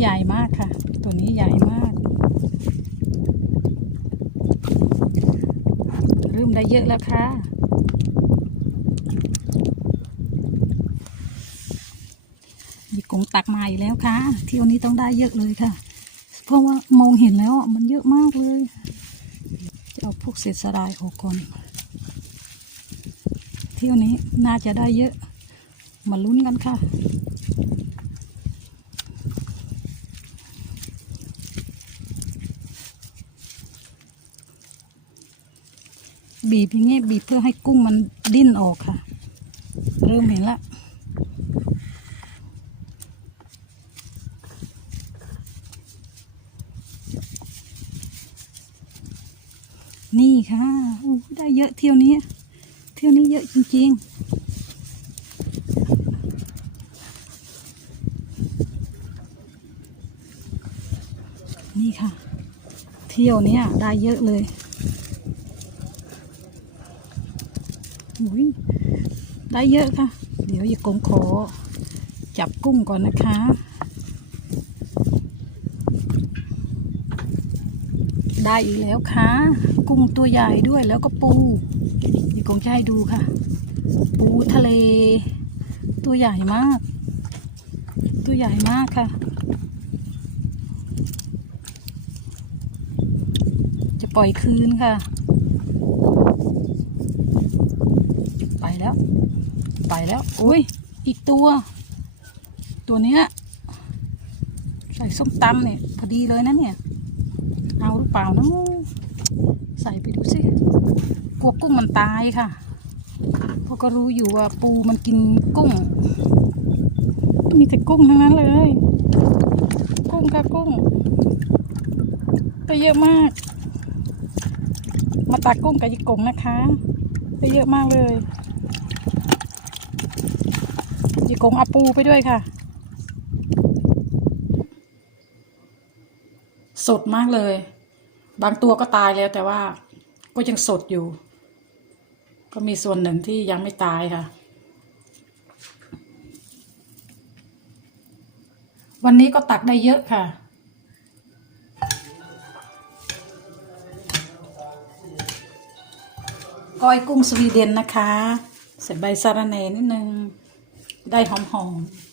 ใหญ่มากค่ะ ตัวนี้ใหญ่มาก เริ่มได้เยอะแล้วค่ะ มีกงตักมาอีกแล้วค่ะ เที่ยวนี้ต้องได้เยอะเลยค่ะ เพราะว่ามองเห็นแล้วมันเยอะมากเลย จะเอาพวกเศษสลายออกก่อน เที่ยวนี้น่าจะได้เยอะ มาลุ้นกันค่ะ บีบอย่างเงี้ยบีบเพื่อให้กุ้งมันดิ้นออกค่ะ เริ่มเห็นละนี่ค่ะโอ้ได้เยอะเที่ยวนี้ เที่ยวนี้เยอะจริงๆนี่ค่ะ เที่ยวนี้ได้เยอะเลย อุ้ย ได้เยอะค่ะ เดี๋ยวอย่ากงขอจับกุ้งก่อนนะคะได้อีกแล้วค่ะ กุ้งตัวใหญ่ด้วยแล้วก็ปูอย่ากงจะให้ดูค่ะ ปูทะเล ตัวใหญ่มาก ตัวใหญ่มากค่ะ จะปล่อยคืนค่ะ แล้ว ไปแล้วอุ้ยอีกตัว ตัวเนี้ยใส่ส้มตำเนี่ยพอดีเลยนะเนี่ย เอาหรือเปล่านะใส่ไปดูสิกลัวกุ้งมันตายค่ะเพราะก็รู้อยู่ว่าปูมันกินกุ้ง มีแต่กุ้งทั้งนั้นเลย กุ้งค่ะกุ้งตัวเยอะมาก มาตักกุ้งกับยิกงนะคะได้เยอะมากเลย ยิกงเอาปูไปด้วยค่ะ สดมากเลย บางตัวก็ตายแล้วแต่ว่าก็ยังสดอยู่ ก็มีส่วนหนึ่งที่ยังไม่ตายค่ะ วันนี้ก็ตักได้เยอะค่ะก้อยกุ้งสวีเดนนะคะ ใส่ใบสะระแหน่นิดนึง ได้หอมๆ